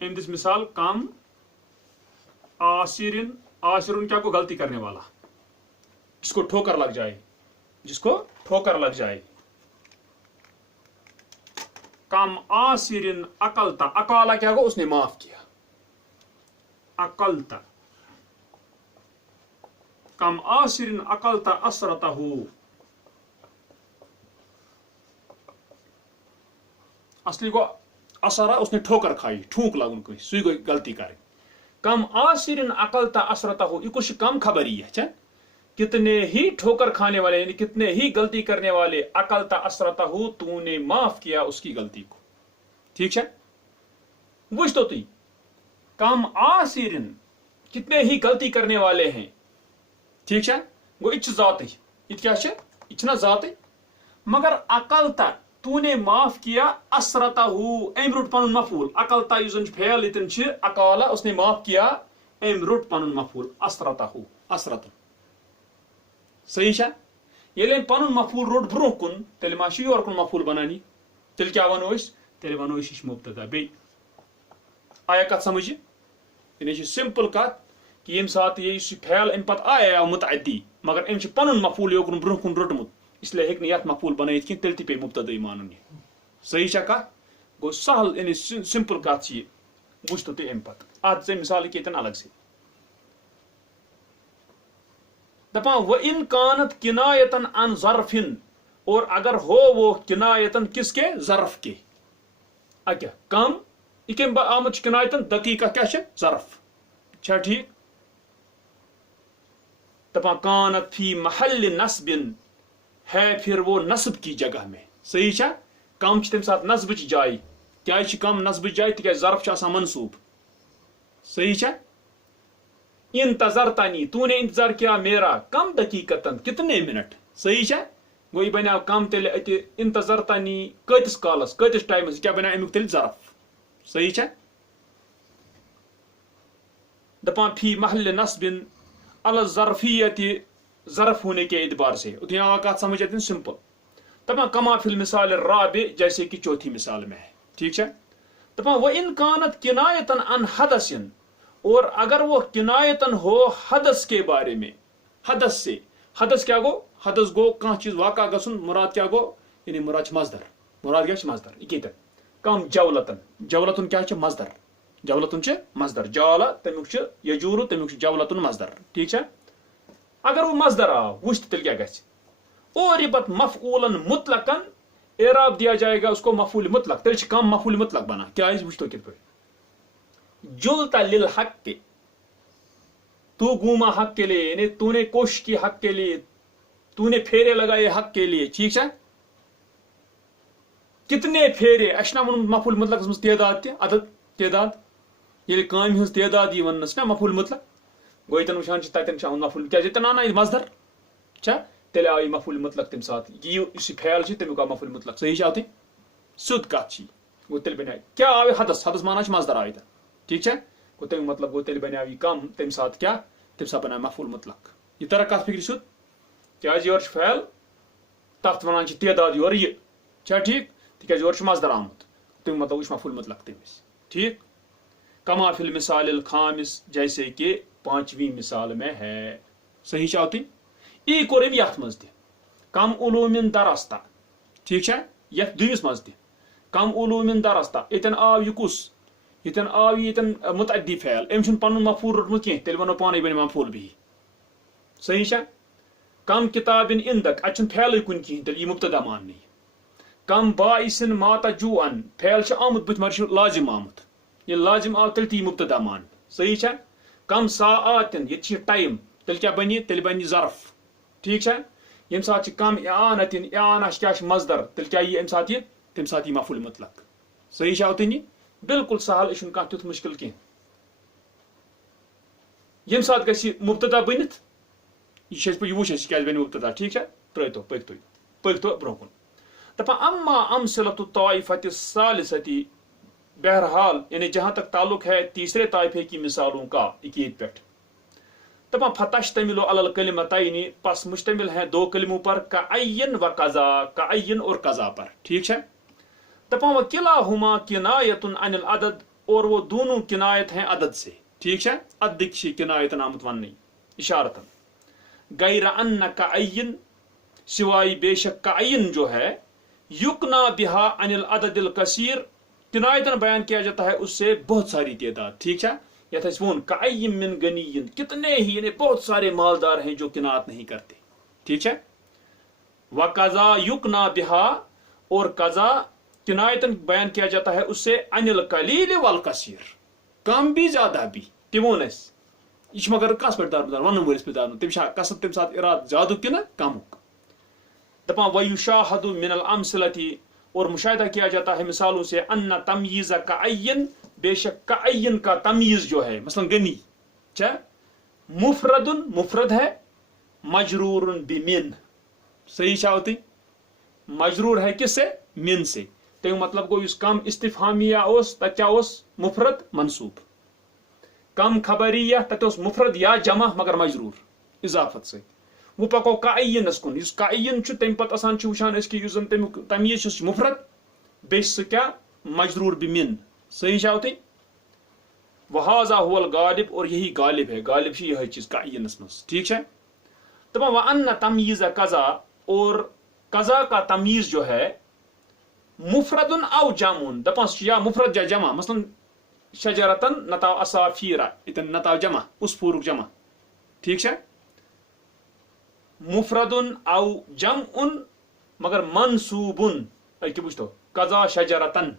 ام دس مثال کم عاصر عاصر کیا کو غلطی کرنے والا جس کو ٹھوکر لگ جائے جس کو ٹھوکر لگ جائے کم آسرن اقلتا، اقالا کیا گو؟ اس نے معاف کیا. اقلتا کم آسرن اقلتا اسرتہ، اصلی گو اثرا، اس نے ٹھوکر کھائی، ٹھونک لگن کوئی، سوئی گئی غلطی کرے. کم آسرن اقلتا اسرتہ، یہ کچھ کم خبری ہے. اچھا، کتنے ہی ٹھوکر کھانے والے، یعنی کتنے ہی غلطی کرنے والے، اقلتا اسرتہ، تو نے معاف کیا اس کی غلطی کو. ٹھیک ہے، وچ تو تی کم آسرن، کتنے ہی غلطی کرنے والے ہیں. ٹھیک ہے، گو یہ ذات، یہ کیا ہے؟ یہ ذات. مگر اقلتا، تو نے معاف کیا، اسرتہ، ام رٹ پن مفعول. اقلتا یس زن فعل یتن چھ اقالا، اس نے معاف کیا، ام رٹ پن مفعول اسرتہ، اسرت. صحیح ہے. ییٚلہِ أمۍ پنُن مفعول روٚٹ برونٛہہ کُن، تیٚلہِ ما چھُ یور کُن مفعول بنانی؟ تیٚلہِ کیٛاہ وَنو أسۍ؟ تیٚلہِ وَنو أسۍ یہِ چھُ مُبتدا. بیٚیہِ آیا کتھ سمجھ؟ یعنی چھِ سمپل کتھ کہ ییٚمہِ ساتہٕ یہِ یُس یہِ فعل اَمہِ پتہٕ آیا متعدی، مگر أمۍ چھُ پنُن مفعول یوکُن برونٛہہ کُن روٚٹمُت، اس لیے ہیٚکہِ نہٕ یتھ مفعول بنٲیِتھ کینٛہہ، تیٚلہِ تہِ پیٚیہِ مُبتدائی مانُن یہِ. صحیح چھا کتھ؟ گوٚو سہل، یعنی سمپل کتھ چھِ یہِ. وٕچھتو تُہۍ اَمہِ پتہٕ اتھ ژٕ مثال کہِ ییٚتٮ۪ن الگ سے. دپان وَإِن كانت کنایتن عن ظرفن، اور اگر ہو وہ کنایتن کس کے؟ ظرف کے. اکیا کم، یہ کم آمد کنایتن؟ دقیقہ کیا ہے؟ ظرف. چھا ٹھیک؟ دپان کانت فی محل نصب، ہے پھر وہ نصب کی جگہ میں. صحیح چھا؟ کم چھ تم سات نصب چ جائے. کیا چھ کم نصب جائے؟ تکیاز ظرف چھ آسان منصوب. صحیح چھا؟ انتظرتنی، تو نے انتظار کیا میرا، کم دقیقتن، کتنے منٹ. صحیح چھا؟ گو یہ بنیو کم تیل اتہ انتظرتنی، کتس کالس، کتس ٹائمس، کیا بنیو امیک تیل ظرف. صحیح چھا؟ دپان فی محل نصب علی ظرفیت، ظرف ہونے کے اعتبار سے. اتنی آواقات سمجھ آتے ہیں سمپل. دپان کما فی المثال الرابع، جیسے کہ چوتھی مثال میں ہے. ٹھیک ہے. دپان وَإِن كانت کنایتن عن حدث، اور اگر وہ کنایتن ہو حدث کے بارے میں، حدث سے. حدث کیا گو؟ حدث گو کان چیز واقع گسن. مراد کیا گو؟ یعنی مراد مصدر. مراد کیا مصدر؟ یہ کم جولتن. جولتن کیا ہے؟ مصدر. جولتن چھ مصدر. جالا تمیک چھ یجور، تمیک چھ جولتن مصدر. ٹھیک ہے. اگر وہ مصدر آو، وچھ تیل کیا گژھِ؟ اور یہ پت مفعولا مطلقا، اعراب دیا جائے گا اس کو مفعول مطلق. تیل چھ کم مفعول مطلق بنا. کیا ہے؟ وچھ تو کت پہ جلتا للحق کے، تو گھوما حق کے لیے، یعنی تو نے کوشش کی حق کے لیے، تو نے پھیرے لگائے حق کے لیے. ٹھیک ہے. کتنے پھیرے؟ اشنا ون مفعول مطلق مز تعداد تہ، عدد، تعداد. ییٚلہِ کامہِ ہٕنٛز تعداد یی وننس نا مفعول مطلق، گوٚو ییٚتٮ۪ن وٕچھان چھِ تتٮ۪ن چھُ آمُت مفعول، کیٛازِ ییٚتٮ۪ن آو نا یہِ مصدر چھا، تیٚلہِ آو یہِ مفعول مطلق تمہِ ساتہٕ. یہِ یُس یہِ فعل چھُ تمیُک آو مفعول مطلق. صحیح چھا؟ اتھے سیود کتھ چھ. گوٚو تیٚلہِ بنیٛاو کیٛاہ آو یہِ حدث؟ حدث مانا چھُ مصدر آو ییٚتٮ۪ن. ٹھیک چھا؟ گوٚو تمیُک مطلب گوٚو تیٚلہِ بنیٛاو یہِ کم، تمہِ ساتہٕ کیٛاہ؟ تمہِ ساتہٕ بنیٛاو مفعول مطلق. یہ طرح کتھ فکر سیود، کیٛازِ یورٕ چھُ فعل، تتھ ونان چھِ تعداد یورٕ یہِ. چھا ٹھیک؟ تکیٛازِ یورٕ چھُ مصدر آمُت، تمیُک مطلب وٕچھ مفعول مطلق تٔمِس. ٹھیک. کما فی المثال الخامس، جیسے کہ پانچویں مثال میں ہے. صحیح چھا ہوتی؟ ای کوٚر أمۍ یتھ منٛز تہِ کم علومن درستا. ٹھیک چھا؟ یتھ دویمِس منٛز تہِ کم علومن درستا. ییٚتٮ۪ن آو یہِ کُس؟ ییٚتٮ۪ن آو ییٚتٮ۪ن متعدی فعل. أمۍ چھُنہٕ پنُن مفعول روٚٹمُت کینٛہہ، تیٚلہِ ونو پانے بنہِ مفعول بِہی. صحیح چھا؟ کم کتابن اندک، اتہِ چھُنہٕ فعلٕے کُنہِ کِہیٖنۍ، تیٚلہِ یی مبتدا ماننہٕ. کم باعثن ماتجوعن، فعل چھُ آمُت بٕتھِ مگر چھُ لازم آمُت. ییٚلہِ لازم آو تیٚلہِ تہِ یی مبتدا ماننہٕ. صحیح چھا؟ کم ساعاتن، ییٚتہِ چھِ ٹایم، تیٚلہِ کیٛاہ بنہِ؟ تیٚلہِ بنہِ ظرف. ٹھیک چھا؟ ییٚمہِ ساتہٕ چھِ کم اعانتن، اعانہ کیٛاہ چھُ مصدر، تیٚلہِ کیٛاہ یی اَمہِ ساتہٕ یہِ؟ تمہِ ساتہٕ یی مفعول مطلق. صحیح چھا ہوتن؟ یہِ بالکل سہل، یہِ چھُنہٕ کانٛہہ تیُتھ مشکل کینٛہہ. ییٚمہِ ساتہٕ گژھِ یہِ مبتدا بٔنِتھ، یہ چھِ أسۍ یہِ وٕچھ أسۍ کیٛازِ بنہِ مبتدا. ٹھیک چھا؟ ترٲیتو پٔکۍتو برونٛہہ کُن. دپان اما امثلۃ الطائفۃ الثالثۃ، بہرحال یعنی جہاں تک تعلق ہے تیسرے طائفے کی مثالوں کا، عقید پہ. دپان فتشتمل علی الکلمتین، پس مشتمل ہیں دو کلموں پر، کعین و قضا، کعین اور قضا پر. ٹھیک ہے. دپان وکلاہما کنایۃ عن العدد، اور وہ دونوں کنایت ہیں عدد سے. ٹھیک ہے. عدد کی کنایت آمت وننی اشارتن. غیر ان کعین، سوائے بے شک کعین جو ہے، یکنا بہا عن العدد الکثیر کنایتن بیان کیا جاتا ہے اس سے بہت ساری تعداد. ٹھیک ہے یتھ اس وون کأیم من غنیین کتنے ہی یعنی بہت سارے مالدار ہیں جو کنایت نہیں کرتے. ٹھیک ہے. وقضا یکنا بہا اور قضا کنایتن بیان کیا جاتا ہے اس سے عن القلیل والکثیر کم بھی زیادہ بھی. تمون اس یہ مگر کس پہ دار ون ورس پہ دار تم قصد تم سات اراد زیادہ کن کمک. دپان ویشاہد من الامثلتی اور مشاہدہ کیا جاتا ہے مثالوں سے ان تمییز کعین بے شک کعین کا تمییز جو ہے مثلا غنی مفرد مفرد ہے مجرور بمن. صحیح چاہتی مجرور ہے کس سے من سے. تو مطلب گو اس کم استفہامیہ اس تکیا اس مفرد منصوب. کم خبریہ تک اس مفرد یا جمع مگر مجرور اضافت سے. وہ پکو کعینس کن اس کعین تم پتہ آسان وچان اس کی زن تمیک تمیز مفرد بیس کیا مجرور بمن. صحیح چاہتی وہذا هو الغالب اور یہی غالب ہے. غالب یہ چیز کعینس مز. ٹھیک ہے. دپان وان تمییز قضا اور قضا کا تمییز جو ہے مفرد او جمع دپان یا مفرد یا جمع مثلا شجرتن نتاو اسافیرا اتن نتاو جمع اس پورک جمع. ٹھیک ہے. مفرد او جمع مگر منصوب کہ بوجھتو قضا شجرتن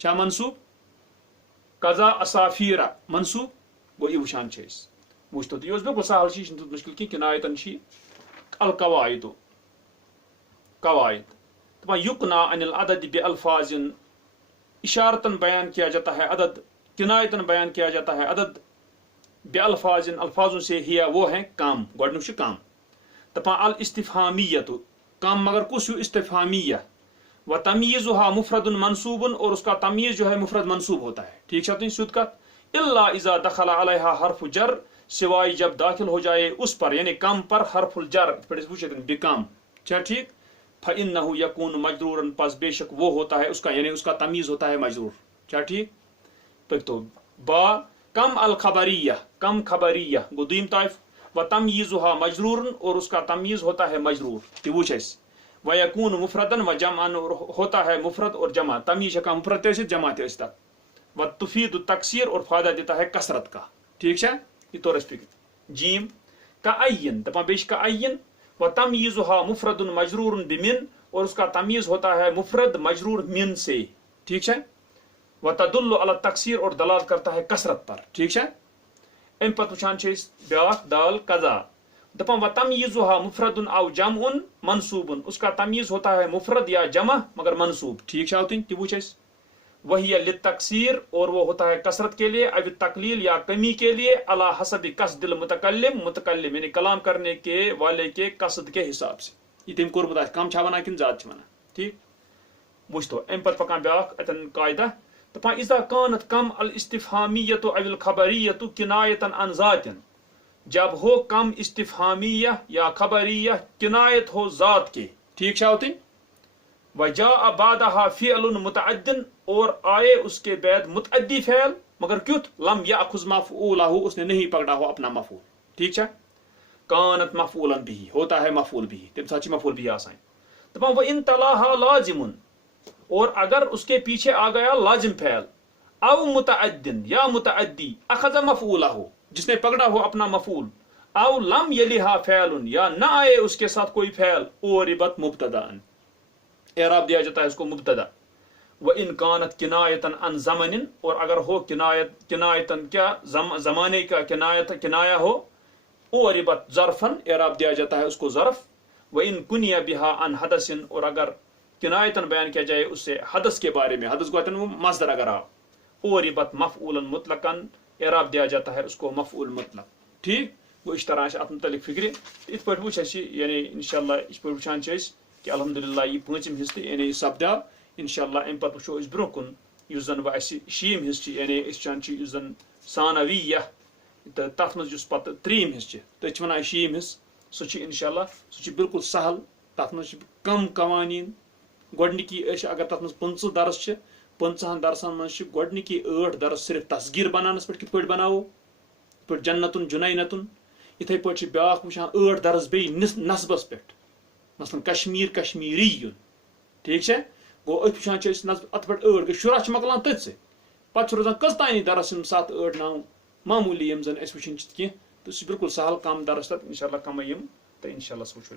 چا منصوب قضا اسافیرا منصوب گو یہ وچان بوجھتو. تو یہ بالکل سہل چیز مشکل کی کنایتن چھ القواعد قواعد. دپان یکنا عن العدد بالفاظ اشارتن بیان کیا جاتا ہے عدد کنایتن بیان کیا جاتا ہے عدد بالفاظ الفاظوں سے ہی وہ ہیں کام گوڈنک کام. دپان الاستفہامیت کام مگر کس استفہامیہ و تمییزها مفرد منصوب اور اس کا تمییز جو ہے مفرد منصوب ہوتا ہے. ٹھیک ہے سود کا الا اذا دخل علیہا حرف جر سوائے جب داخل ہو جائے اس پر یعنی کم پر حرف الجر بکام. اچھا ٹھیک. فإنه يكون مجرورا پس بے شک وہ ہوتا ہے اس کا یعنی اس کا تمیز ہوتا ہے مجرور. کیا ٹھیک. تو با کم الخبریہ کم خبریہ گو دویم طائف و تمییزها مجرور اور اس کا تمیز ہوتا ہے مجرور. تبوچ اس ويكون مفردا و جمعا اور ہوتا ہے مفرد اور جمع. تمیز کا مفرد تے جمع تے اس تک و تفید التکسیر اور فائدہ دیتا ہے کثرت کا. ٹھیک ہے. یہ تو رسپیک جیم کعین دپا بیش کعین و تمییزها مفرد مجرور بمن اور اس کا تمیز ہوتا ہے مفرد مجرور من سے. ٹھیک ہے. وتدل على التکسیر اور دلالت کرتا ہے کثرت پر. ٹھیک ہے. ام پت وچان بیاکھ دال قضا دپان و تمییزها مفرد او جمع منصوب اس کا تمیز ہوتا ہے مفرد یا جمع مگر منصوب. ٹھیک ہے. تبوچ اس وہی للتکسیر اور وہ ہوتا ہے کثرت کے لیے اب تقلیل یا کمی کے لیے علی حسب قصد المتکلم متکلم یعنی کلام کرنے کے والے کے قصد کے حساب سے. یہ تم کور بتا کم چھا بنا کن زیادہ چھ بنا. ٹھیک. وچھتو ام پت پکان بیاکھ اتن قاعدہ دپان اذا كانت کم الاستفہامیت او الخبریت کنایتا عن ذات جب ہو کم استفہامیہ یا خبریہ کنایت ہو ذات کے. ٹھیک ہے. وجاء بعدها فعل متعد اور آئے اس کے بعد متعدی فعل مگر کیت لم یاخذ مفعولہ اس نے نہیں پکڑا ہو اپنا مفعول. ٹھیک ہے. کانت مفعولا به ہوتا ہے مفعول به تم سچ مفعول به آسان. دپان و ان تلاها لازم اور اگر اس کے پیچھے آ گیا لازم فعل او متعد یا متعدی اخذ مفعولہ جس نے پکڑا ہو اپنا مفعول او لم یلها فعل یا نہ آئے اس کے ساتھ کوئی فعل اوربت مبتدا اعراب دیا جاتا ہے اس کو مبتدا. وان كانت کنایتا عن زمن اور اگر ہو کنایتن کیا زمانے کا کنایا ہو اوربت ظرفا اعراب دیا جاتا ہے اس کو ظرف. وان کنی بها عن حدث اور اگر کنایتن بیان کیا جائے اس سے حدث کے بارے میں حدث گوتن وہ مصدر اگر آ اوربت مفعولا مطلقا اعراب دیا جاتا ہے اس کو مفعول مطلق. ٹھیک. وہ اس طرح سے اپنے متعلق فکر ات پہ وچ یعنی انشاءاللہ اس پہ وچان کہ الحمدللہ یہ پانچم حصہ یعنی سپداو انشاءاللہ ام پتہ وچھو اس برو کن یس زن شیم حصہ یعنی اس چان یس زن ثانویہ تت مز یس پتہ تریم حصہ تھی ونان شیم حصہ سہ انشاءاللہ سہ بالکل سہل تت مز کم قوانین گۄڈنِکی اگر تت مز 15 درس 15 درسن مز گۄڈنِکی 8 درس صرف تصغیر بنانس پہ کت پہ بناو پہ جنتن جنینتن اتھے پہ بیاکھ وچان 8 درس بی نسبس پہ مثلا کشمیر کشمیری. ٹھیک ہے. گو وچان ات پہ 8 گئی شراہ مکلان تھی سے پتہ روزان کس تانی درس 7 8 9 معمولی یم زن اس وچن کی تو بالکل سہل کم درس تک انشاءاللہ کم یم تو انشاءاللہ سوچو